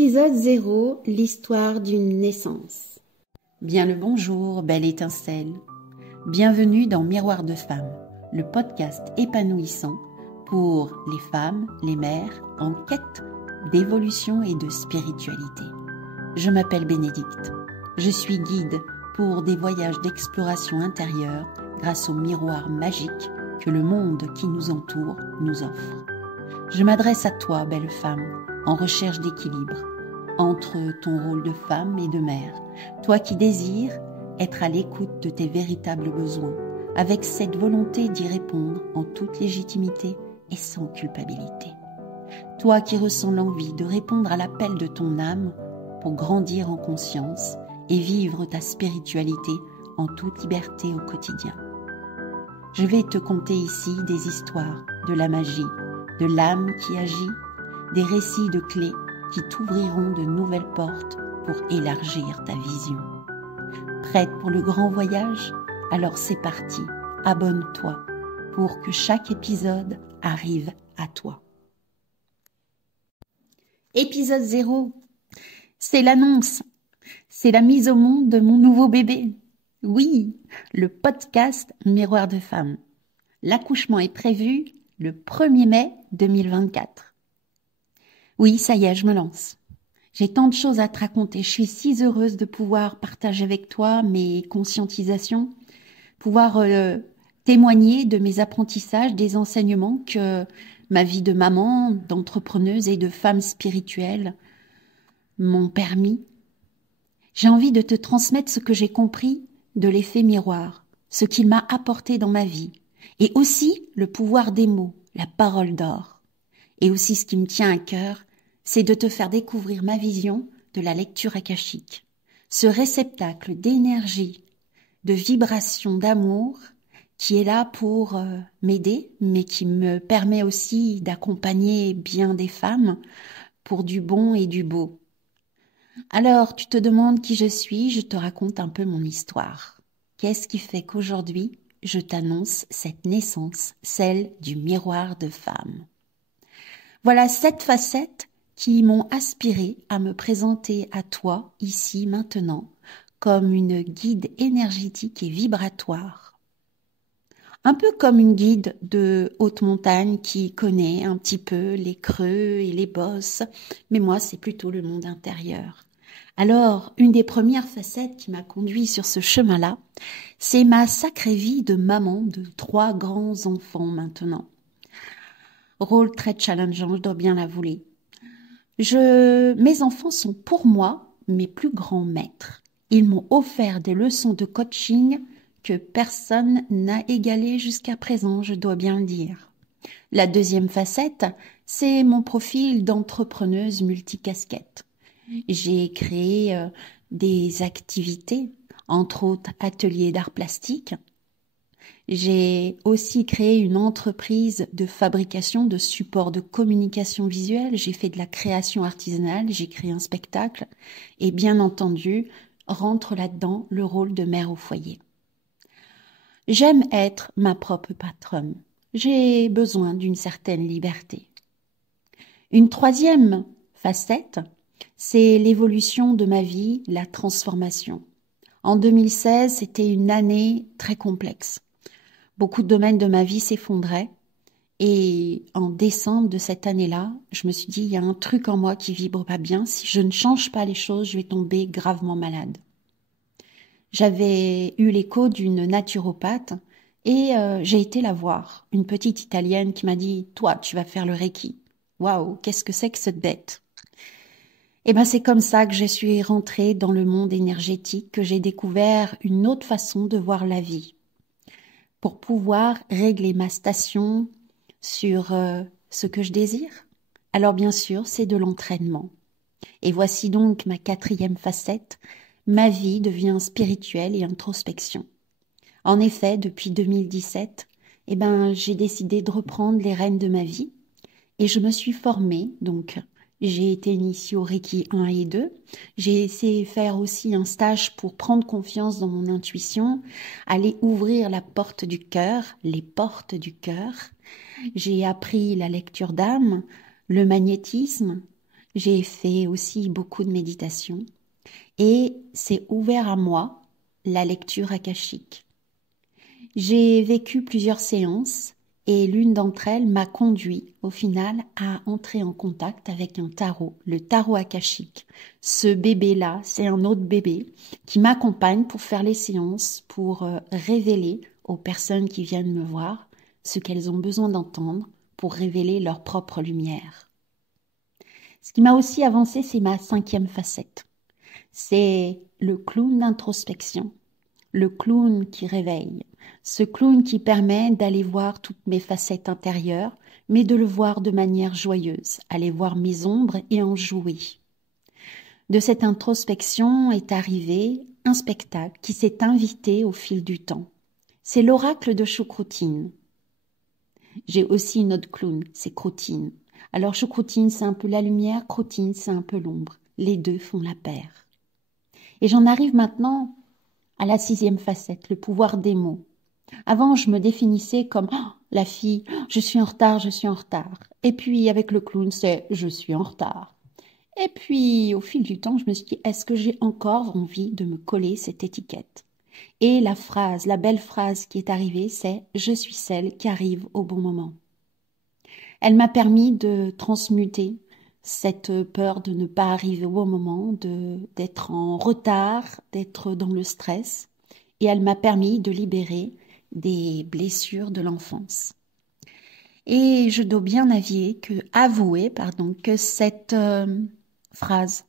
Épisode 0, l'histoire d'une naissance. Bien le bonjour, belle étincelle. Bienvenue dans Miroir de Femme, le podcast épanouissant pour les femmes, les mères en quête d'évolution et de spiritualité. Je m'appelle Bénédicte. Je suis guide pour des voyages d'exploration intérieure grâce au miroir magique que le monde qui nous entoure nous offre. Je m'adresse à toi, belle femme, en recherche d'équilibre entre ton rôle de femme et de mère, toi qui désires être à l'écoute de tes véritables besoins, avec cette volonté d'y répondre en toute légitimité et sans culpabilité. Toi qui ressens l'envie de répondre à l'appel de ton âme pour grandir en conscience et vivre ta spiritualité en toute liberté au quotidien. Je vais te conter ici des histoires de la magie, de l'âme qui agit, des récits de clés qui t'ouvriront de nouvelles portes pour élargir ta vision. Prête pour le grand voyage? Alors c'est parti, abonne-toi pour que chaque épisode arrive à toi. Épisode 0, c'est l'annonce, c'est la mise au monde de mon nouveau bébé. Oui, le podcast Miroir de Femme. L'accouchement est prévu le 1er mai 2024. Oui, ça y est, je me lance. J'ai tant de choses à te raconter. Je suis si heureuse de pouvoir partager avec toi mes conscientisations, pouvoir témoigner de mes apprentissages, des enseignements que ma vie de maman, d'entrepreneuse et de femme spirituelle m'ont permis. J'ai envie de te transmettre ce que j'ai compris de l'effet miroir, ce qu'il m'a apporté dans ma vie, et aussi le pouvoir des mots, la parole d'or. Et aussi ce qui me tient à cœur, c'est de te faire découvrir ma vision de la lecture akashique. Ce réceptacle d'énergie, de vibration, d'amour qui est là pour m'aider, mais qui me permet aussi d'accompagner bien des femmes pour du bon et du beau. Alors, tu te demandes qui je suis, je te raconte un peu mon histoire. Qu'est-ce qui fait qu'aujourd'hui, je t'annonce cette naissance, celle du miroir de femme? Voilà 7 facettes qui m'ont aspiré à me présenter à toi, ici, maintenant, comme une guide énergétique et vibratoire. Un peu comme une guide de haute montagne qui connaît un petit peu les creux et les bosses, mais moi, c'est plutôt le monde intérieur. Alors, une des premières facettes qui m'a conduit sur ce chemin-là, c'est ma sacrée vie de maman de 3 grands enfants maintenant. Rôle très challengeant, je dois bien l'avouer. Mes enfants sont pour moi mes plus grands maîtres. Ils m'ont offert des leçons de coaching que personne n'a égalées jusqu'à présent, je dois bien le dire. La deuxième facette, c'est mon profil d'entrepreneuse multicasquette. J'ai créé des activités, entre autres ateliers d'art plastique. J'ai aussi créé une entreprise de fabrication de supports de communication visuelle. J'ai fait de la création artisanale, j'ai créé un spectacle et bien entendu, rentre là-dedans le rôle de mère au foyer. J'aime être ma propre patronne. J'ai besoin d'une certaine liberté. Une troisième facette, c'est l'évolution de ma vie, la transformation. En 2016, c'était une année très complexe. Beaucoup de domaines de ma vie s'effondraient et en décembre de cette année-là, je me suis dit, il y a un truc en moi qui vibre pas bien. Si je ne change pas les choses, je vais tomber gravement malade. J'avais eu l'écho d'une naturopathe et j'ai été la voir, une petite Italienne qui m'a dit, toi, tu vas faire le Reiki. Waouh, qu'est-ce que c'est que cette bête? Et ben c'est comme ça que je suis rentrée dans le monde énergétique, que j'ai découvert une autre façon de voir la vie, pour pouvoir régler ma station sur ce que je désire. Alors bien sûr, c'est de l'entraînement. Et voici donc ma 4e facette, ma vie devient spirituelle et introspection. En effet, depuis 2017, j'ai décidé de reprendre les rênes de ma vie et je me suis formée, donc j'ai été initiée au Reiki 1 et 2. J'ai essayé de faire aussi un stage pour prendre confiance dans mon intuition, aller ouvrir la porte du cœur, les portes du cœur. J'ai appris la lecture d'âme, le magnétisme. J'ai fait aussi beaucoup de méditation et c'est ouvert à moi la lecture akashique. J'ai vécu plusieurs séances et l'une d'entre elles m'a conduit au final à entrer en contact avec un tarot, le tarot akashique. Ce bébé-là, c'est un autre bébé qui m'accompagne pour faire les séances, pour révéler aux personnes qui viennent me voir ce qu'elles ont besoin d'entendre pour révéler leur propre lumière. Ce qui m'a aussi avancé, c'est ma 5e facette. C'est le clown d'introspection, le clown qui réveille, ce clown qui permet d'aller voir toutes mes facettes intérieures, mais de le voir de manière joyeuse, aller voir mes ombres et en jouer. De cette introspection est arrivé un spectacle qui s'est invité au fil du temps. C'est l'oracle de Choucroutine. J'ai aussi une autre clown, c'est Croutine. Alors Choucroutine, c'est un peu la lumière, Croutine, c'est un peu l'ombre. Les deux font la paire. Et j'en arrive maintenant à la 6e facette, le pouvoir des mots. Avant, je me définissais comme la fille, je suis en retard, je suis en retard. Et puis avec le clown, c'est je suis en retard. Et puis au fil du temps, je me suis dit, est-ce que j'ai encore envie de me coller cette étiquette? Et la phrase, la belle phrase qui est arrivée, c'est je suis celle qui arrive au bon moment. Elle m'a permis de transmuter cette peur de ne pas arriver au bon moment, d'être en retard, d'être dans le stress. Et elle m'a permis de libérer des blessures de l'enfance. Et je dois bien avouer que cette phrase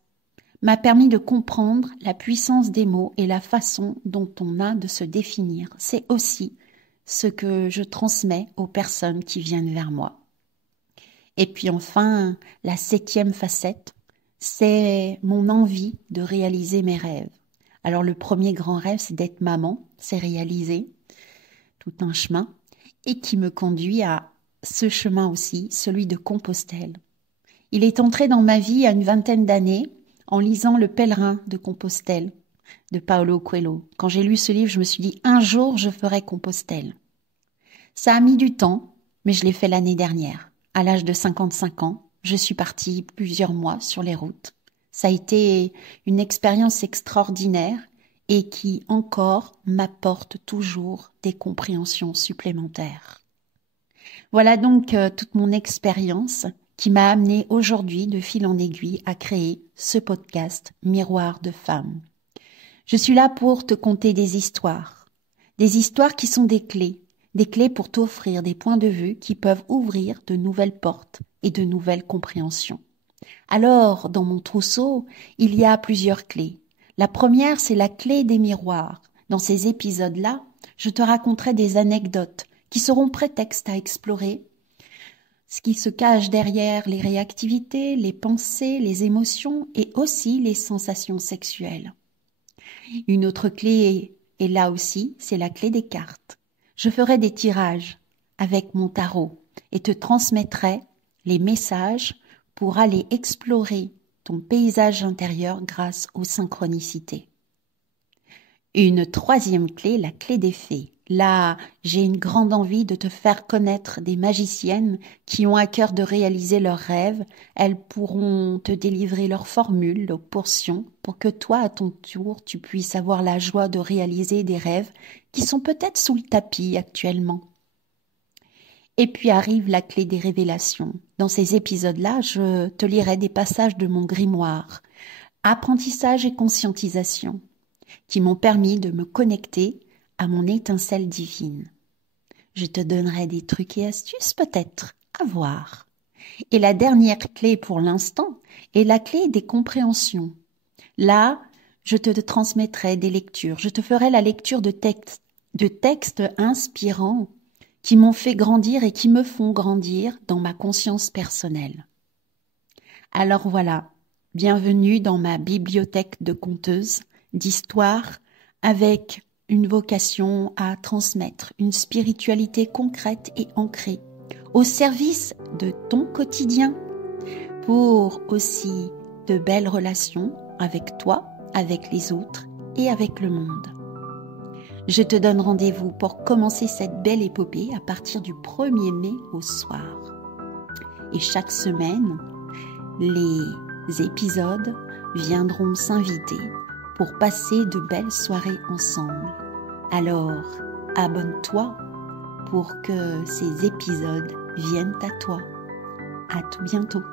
m'a permis de comprendre la puissance des mots et la façon dont on a de se définir. C'est aussi ce que je transmets aux personnes qui viennent vers moi. Et puis enfin, la 7e facette, c'est mon envie de réaliser mes rêves. Alors le premier grand rêve, c'est d'être maman, c'est réaliser tout un chemin et qui me conduit à ce chemin aussi, celui de Compostelle. Il est entré dans ma vie à une 20aine d'années en lisant Le Pèlerin de Compostelle de Paulo Coelho. Quand j'ai lu ce livre, je me suis dit un jour je ferai Compostelle. Ça a mis du temps, mais je l'ai fait l'année dernière. À l'âge de 55 ans, je suis partie plusieurs mois sur les routes. Ça a été une expérience extraordinaire et qui encore m'apporte toujours des compréhensions supplémentaires. Voilà donc toute mon expérience qui m'a amenée aujourd'hui de fil en aiguille à créer ce podcast Miroir de femmes. Je suis là pour te conter des histoires qui sont des clés pour t'offrir des points de vue qui peuvent ouvrir de nouvelles portes et de nouvelles compréhensions. Alors, dans mon trousseau, il y a plusieurs clés. La première, c'est la clé des miroirs. Dans ces épisodes-là, je te raconterai des anecdotes qui seront prétexte à explorer ce qui se cache derrière les réactivités, les pensées, les émotions et aussi les sensations sexuelles. Une autre clé, et là aussi, c'est la clé des cartes. Je ferai des tirages avec mon tarot et te transmettrai les messages pour aller explorer ton paysage intérieur grâce aux synchronicités. Une 3e clé, la clé des fées. Là, j'ai une grande envie de te faire connaître des magiciennes qui ont à cœur de réaliser leurs rêves. Elles pourront te délivrer leurs formules, leurs portions, pour que toi, à ton tour, tu puisses avoir la joie de réaliser des rêves qui sont peut-être sous le tapis actuellement. Et puis arrive la clé des révélations. Dans ces épisodes-là, je te lirai des passages de mon grimoire, apprentissage et conscientisation, qui m'ont permis de me connecter à mon étincelle divine. Je te donnerai des trucs et astuces peut-être, à voir. Et la dernière clé pour l'instant est la clé des compréhensions. Là, je te transmettrai des lectures. Je te ferai la lecture de textes inspirants qui m'ont fait grandir et qui me font grandir dans ma conscience personnelle. Alors voilà, bienvenue dans ma bibliothèque de conteuses, d'histoires, avec une vocation à transmettre une spiritualité concrète et ancrée, au service de ton quotidien, pour aussi de belles relations avec toi, avec les autres et avec le monde. Je te donne rendez-vous pour commencer cette belle épopée à partir du 1er mai au soir. Et chaque semaine, les épisodes viendront s'inviter pour passer de belles soirées ensemble. Alors, abonne-toi pour que ces épisodes viennent à toi. À tout bientôt.